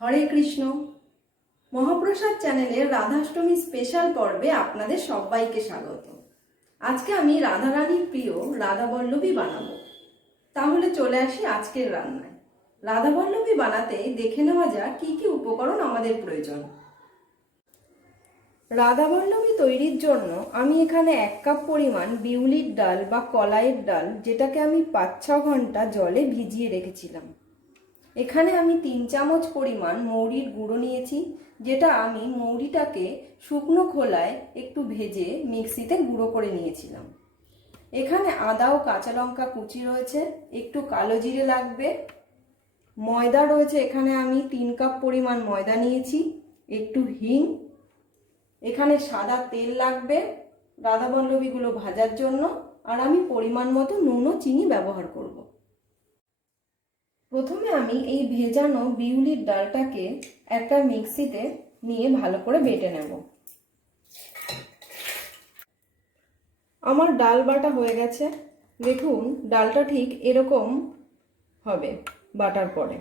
হরে কৃষ্ণ। মহাপ্রসাদ চ্যানেলের রাধাষ্টমী স্পেশাল পর্বে আপনাদের সবাইকে স্বাগত। আজকে আমি রাধারানীর প্রিয় রাধাবল্লভী বানাবো। তাহলে চলে আসি আজকের রান্নায়। রাধাবল্লভী বানাতে দেখে নেওয়া যাক কি কি উপকরণ আমাদের প্রয়োজন। রাধাবল্লভী তৈরির জন্য আমি এখানে 1 কাপ পরিমাণ বিউলির ডাল বা কলাইয়ের ডাল, যেটাকে আমি 5-6 ঘন্টা জলে ভিজিয়ে রেখেছিলাম। এখানে আমি 3 চামচ পরিমাণ মৌরির গুঁড়ো নিয়েছি, যেটা আমি মৌরিটাকে শুকনো খোলায় একটু ভেজে মিক্সিতে গুঁড়ো করে নিয়েছিলাম। এখানে আদা ও কাঁচা লঙ্কা কুচি রয়েছে, একটু কালো জিরে লাগবে, ময়দা রয়েছে, এখানে আমি 3 কাপ পরিমাণ ময়দা নিয়েছি, একটু হিং, এখানে সাদা তেল লাগবে রাধাবল্লভীগুলো ভাজার জন্য, আর আমি পরিমাণ মতো নুন ও চিনি ব্যবহার করব। প্রথমে আমি এই ভেজানো বিউলির ডালটাকে একটা মিক্সিতে নিয়ে ভালো করে বেটে নেব। আমার ডাল বাটা হয়ে গেছে। দেখুন ডালটা ঠিক এরকম হবে বাটার পরে।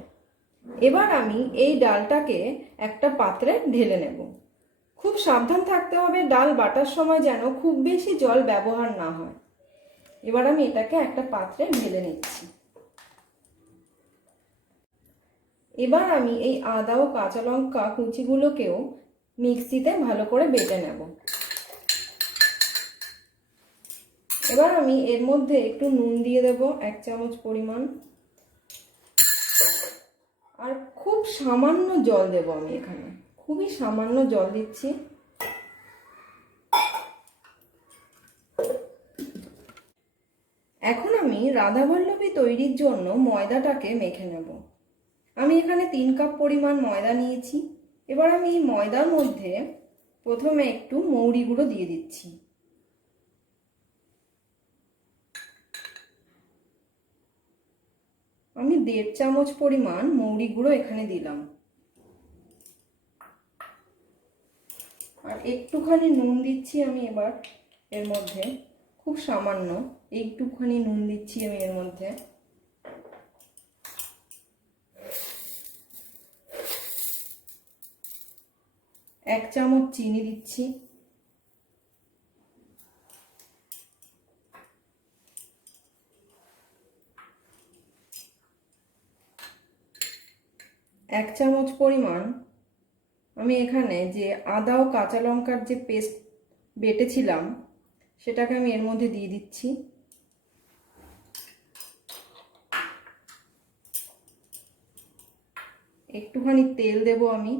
এবার আমি এই ডালটাকে একটা পাত্রে ঢেলে নেব। খুব সাবধান থাকতে হবে ডাল বাটার সময় যেন খুব বেশি জল ব্যবহার না হয়। এবার আমি এটাকে একটা পাত্রে ঢেলে নিচ্ছি। এবার আমি এই আদা ও কাঁচা লঙ্কা কুচিগুলোকেও মিক্সিতে ভালো করে বেটে নেব। এবার আমি এর মধ্যে একটু নুন দিয়ে দেব 1 চামচ পরিমাণ, আর খুব সামান্য জল দেব। আমি এখানে খুবই সামান্য জল দিচ্ছি। এখন আমি রাধাবল্লভী তৈরির জন্য ময়দাটাকে মেখে নেব। আমি এখানে 3 কাপ পরিমাণ ময়দা নিয়েছি। এবার আমি এই ময়দার মধ্যে প্রথমে একটু মৌরি গুঁড়ো দিয়ে দিচ্ছি। আমি 1.5 চামচ পরিমাণ মৌরি গুঁড়ো এখানে দিলাম, আর একটুখানি নুন দিচ্ছি আমি এবার এর মধ্যে, খুব সামান্য একটুখানি নুন দিচ্ছি আমি এর মধ্যে। এক চামচ চিনি দিচ্ছি, এক চামচ পরিমাণ আমি এখানে যে আদা ও কাঁচা লঙ্কার যে পেস্ট বেটেছিলাম সেটাকে আমি এর মধ্যে দিয়ে দিচ্ছি। একটুখানি তেল দেব আমি।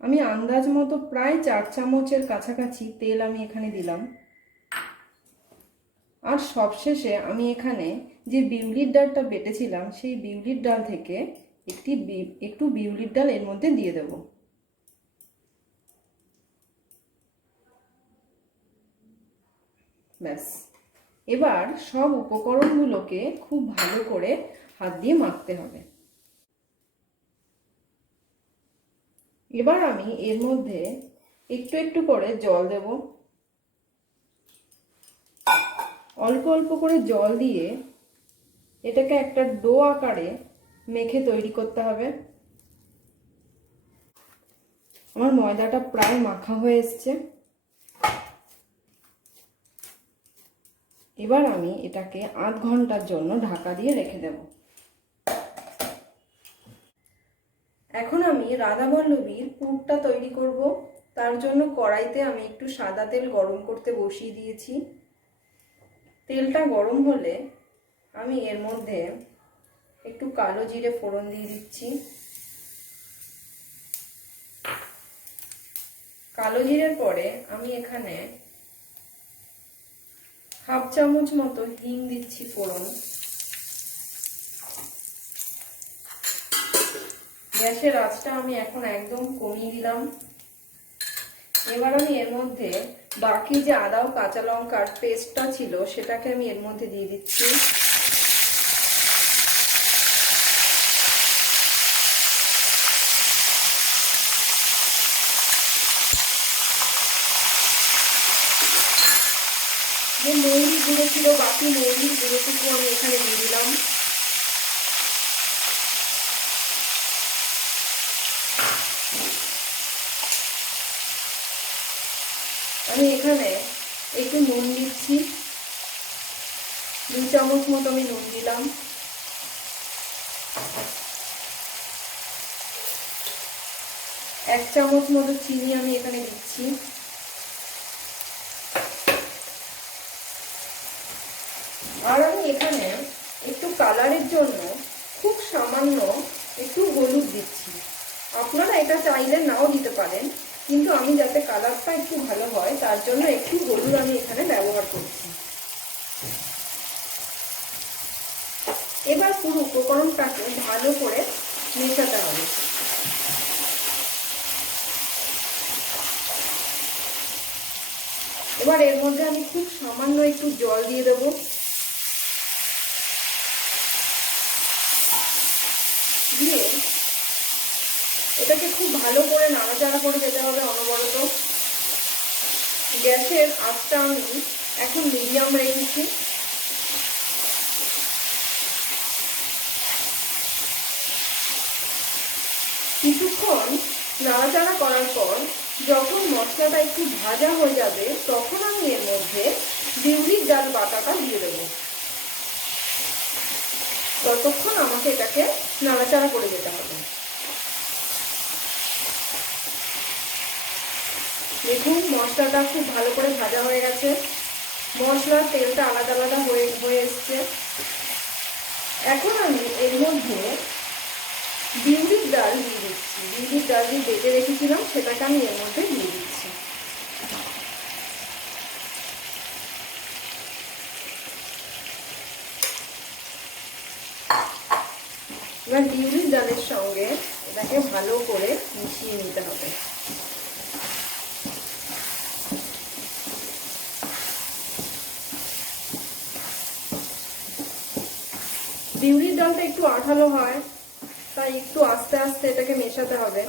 আমি আন্দাজ মতো প্রায় 4 চামচের কাছাকাছি তেল আমি এখানে দিলাম। আর সবশেষে আমি এখানে যে বিউলির ডালটা বেটেছিলাম সেই বিউলির ডাল থেকে একটু বিউলির ডাল এর মধ্যে দিয়ে দেব। ব্যাস, এবার সব উপকরণগুলোকে খুব ভালো করে হাত দিয়ে মাখতে হবে। এবার আমি এর মধ্যে একটু একটু করে জল দেব। অল্প অল্প করে জল দিয়ে এটাকে একটা ডো আকারে মেখে তৈরি করতে হবে। আমার ময়দাটা প্রায় মাখা হয়ে এসছে। এবার আমি এটাকে আধ ঘন্টার জন্য ঢাকা দিয়ে রেখে দেব। এখন আমি রাধাবল্লভীর পুরটা তৈরি করব। তার জন্য কড়াইতে আমি একটু সাদা তেল গরম করতে বসিয়ে দিয়েছি। তেলটা গরম হলে আমি এর মধ্যে একটু কালো জিরে ফোড়ন দিয়ে দিচ্ছি। কালো জিরের পরে আমি এখানে 1/2 চামচ মতো হিং দিচ্ছি ফোড়ন। গ্যাসের আঁচটা আমি এখন একদম কমিয়ে দিলাম। এবার আমি এর মধ্যে বাকি যে আদা ও কাঁচা লঙ্কার পেস্টটা ছিল সেটাকে আমি এর মধ্যে দিয়ে দিচ্ছি। যে মৌরি গুঁড়ো ছিল বাকি মৌরির গুঁড়োটুকু আমি এখানে দিয়ে দিলাম। আমি এখানে একটু নুন দিচ্ছি, 2 চামচ মতো আমি নুন দিলাম। এক চামচ মতো চিনি আমি এখানে দিচ্ছি। আর আমি এখানে একটু কালারের জন্য খুব সামান্য একটু হলুদ দিচ্ছি। আপনারা এটা চাইলে নাও দিতে পারেন, কিন্তু আমি যাতে কালারটা একটু ভালো হয় তার জন্য একটু হলুদ আমি এখানে ব্যবহার করছি। এবার পুরো উপকরণটাকে ভালো করে মেশাতে হবে। এবার এর মধ্যে আমি খুব সামান্য একটু জল দিয়ে দেবো। দিয়ে এটাকে খুব ভালো করে নাড়াচাড়া করে যেতে হবে অনবরত। গ্যাসের আঁচটা আমি এখন মিডিয়াম রেখেছি। কিছুক্ষণ নাড়াচাড়া করার পর যখন মশলাটা একটু ভাজা হয়ে যাবে তখন আমি এর মধ্যে বিউলির ডাল বাটাটা দিয়ে দেবো। ততক্ষণ আমাকে এটাকে নাড়াচাড়া করে যেতে হবে। দেখুন মশলাটা খুব ভালো করে ভাজা হয়ে গেছে, মশলার তেলটা আলাদা আলাদা হয়ে এসছে। এখন আমি এর মধ্যে বিউলির ডাল দিয়ে দিচ্ছি। বিউলির ডাল দিয়ে বেটে রেখেছিলাম সেটাকে আমি এর মধ্যে দিয়ে দিচ্ছি। এবার বিউলির ডালের সঙ্গে এটাকে ভালো করে মিশিয়ে নিতে হবে। বিউলির ডালটা একটু আঠালো হয়, তাই একটু আস্তে আস্তে এটাকে মেশাতে হবে।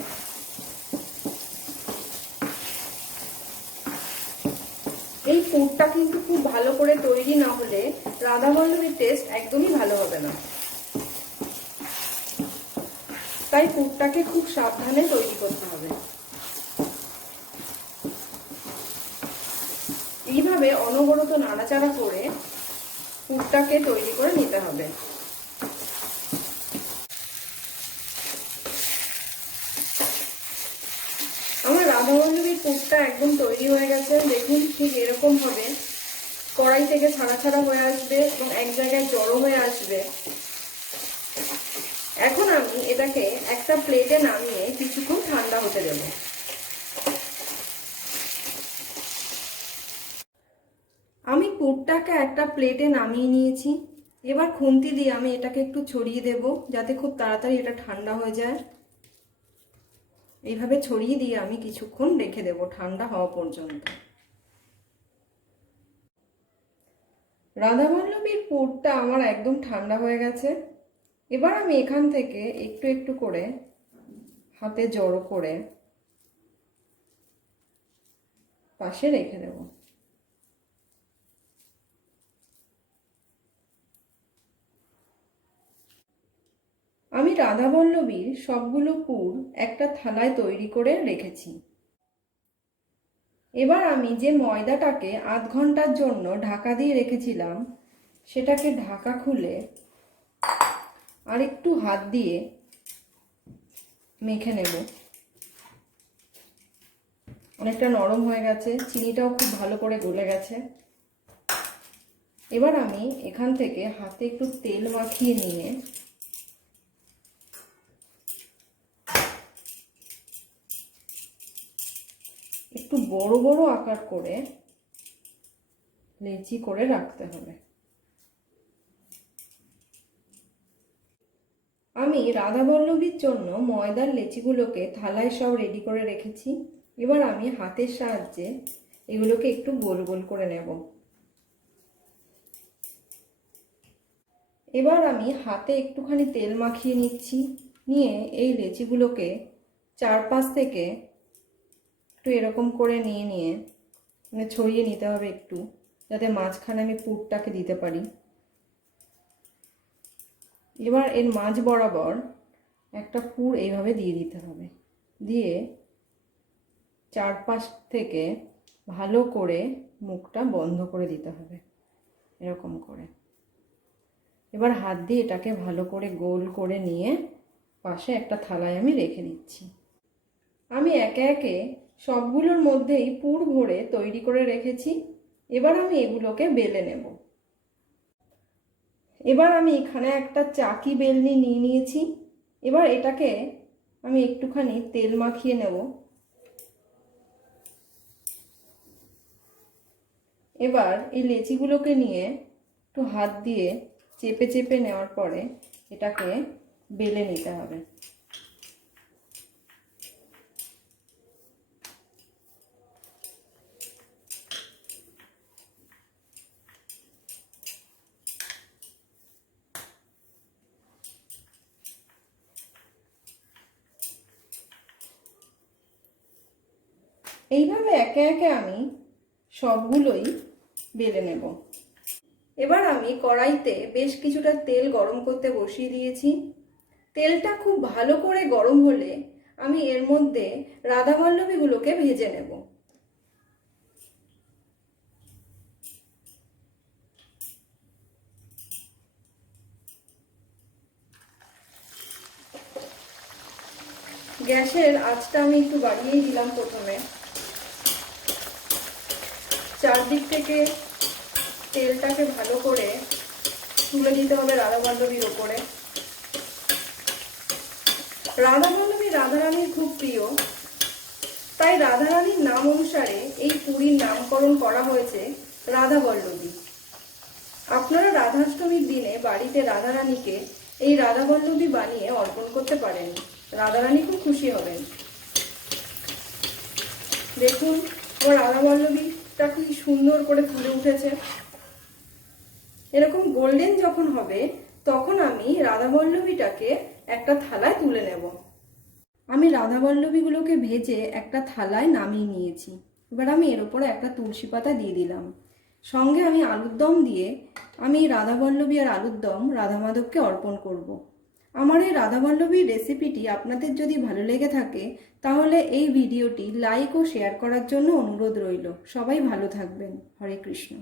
এই পুরটা কিন্তু খুব ভালো করে তৈরি না হলে রাধাবল্লভীর টেস্ট একদমই ভালো হবে না। তাই পুরটাকে খুব সাবধানে তৈরি করতে হবে। এইভাবে অনবরত নাড়াচাড়া করে পুরটাকে তৈরি করে নিতে হবে। আমার রাধাবল্লভীর পুরটা একদম তৈরি হয়ে গেছে। দেখুন ঠিক এরকম হবে, কড়াই থেকে ছাড়া ছাড়া হয়ে আসবে এবং এক জায়গায় জড়ো হয়ে আসবে। এখন আমি এটাকে একটা প্লেটে নামিয়ে কিছুক্ষণ ঠান্ডা হতে দেব। আমি পুরটাকে একটা প্লেটে নামিয়ে নিয়েছি। এবার খুন্তি দিয়ে আমি এটাকে একটু ছড়িয়ে দেব যাতে খুব তাড়াতাড়ি এটা ঠান্ডা হয়ে যায়। এইভাবে ছড়িয়ে দিয়ে আমি কিছুক্ষণ রেখে দেব ঠান্ডা হওয়া পর্যন্ত। রাধাবল্লভীর পুরটা আমার একদম ঠান্ডা হয়ে গেছে। এবার আমি এখান থেকে একটু একটু করে হাতে জড়ো করে পাশে রেখে দেব। আমি রাধাবল্লভীর সবগুলো পুর একটা থালায় তৈরি করে রেখেছি। এবার আমি যে ময়দাটাকে আধ ঘন্টার জন্য ঢাকা দিয়ে রেখেছিলাম সেটাকে ঢাকা খুলে আর একটু হাত দিয়ে মেখে নেব। অনেকটা নরম হয়ে গেছে, চিনিটাও খুব ভালো করে গলে গেছে। এবার আমি এখান থেকে হাতে একটু তেল মাখিয়ে নিয়ে একটু বড় বড় আকার করে লেচি করে রাখতে হবে। আমি রাধাবল্লভীর জন্য ময়দার লেচিগুলোকে থালায় সব রেডি করে রেখেছি। এবার আমি হাতের সাহায্যে এগুলোকে একটু গোল গোল করে নেব। এবার আমি হাতে একটুখানি তেল মাখিয়ে নিচ্ছি, নিয়ে এই লেচিগুলোকে চারপাশ থেকে একটু এরকম করে নিয়ে মানে ছড়িয়ে নিতে হবে একটু, যাতে মাঝখানে আমি পুরটাকে দিতে পারি। এবার এর মাঝ বরাবর একটা পুর এইভাবে দিয়ে দিতে হবে, দিয়ে চারপাশ থেকে ভালো করে মুখটা বন্ধ করে দিতে হবে, এরকম করে। এবার হাত দিয়ে এটাকে ভালো করে গোল করে নিয়ে পাশে একটা থালায় আমি রেখে দিচ্ছি। আমি একে একে সবগুলোর মধ্যেই পুর ভরে তৈরি করে রেখেছি। এবার আমি এগুলোকে বেলে নেব। এবার আমি এখানে একটা চাকি বেলনি নিয়ে নিয়েছি। এবার এটাকে আমি একটুখানি তেল মাখিয়ে নেব। এবার এই লেচিগুলোকে নিয়ে একটু হাত দিয়ে চেপে চেপে নেওয়ার পরে এটাকে বেলে নিতে হবে। এইভাবে একে একে আমি সবগুলোই বেলে নেব। এবার আমি কড়াইতে বেশ কিছুটা তেল গরম করতে বসিয়ে দিয়েছি। তেলটা খুব ভালো করে গরম হলে আমি এর মধ্যে রাধাবল্লভীগুলোকে ভেজে নেব। গ্যাসের আঁচটা আমি একটু বাড়িয়েই দিলাম প্রথমে। চারদিক থেকে তেলটাকে ভালো করে তুলে দিতে হবে রাধাবল্লভীর ওপরে। রাধাবল্লভী রাধারানীর খুব প্রিয়, তাই রাধারানীর নাম অনুসারে এই পুরীর নামকরণ করা হয়েছে রাধাবল্লভী। আপনারা রাধাষ্টমীর দিনে বাড়িতে রাধারানীকে এই রাধাবল্লভী বানিয়ে অর্পণ করতে পারেন। রাধারানী খুব খুশি হবেন। দেখুন আমার রাধাবল্লভীটা কি সুন্দর করে ফুলে উঠেছে। এরকম গোল্ডেন যখন হবে তখন আমি রাধাবল্লভীটাকে একটা থালায় তুলে নেব। আমি রাধাবল্লভীগুলোকে ভেজে একটা থালায় নামিয়ে নিয়েছি। এবার আমি এর উপরে একটা তুলসী পাতা দিয়ে দিলাম। সঙ্গে আমি আলুর দম দিয়ে আমি রাধাবল্লভী আর আলুর দম রাধা মাধবকে অর্পণ করব। আমার এই রাধাবল্লভীর রেসিপিটি আপনাদের যদি ভালো লেগে থাকে তাহলে এই ভিডিওটি লাইক ও শেয়ার করার জন্য অনুরোধ রইল। সবাই ভালো থাকবেন। হরে কৃষ্ণ।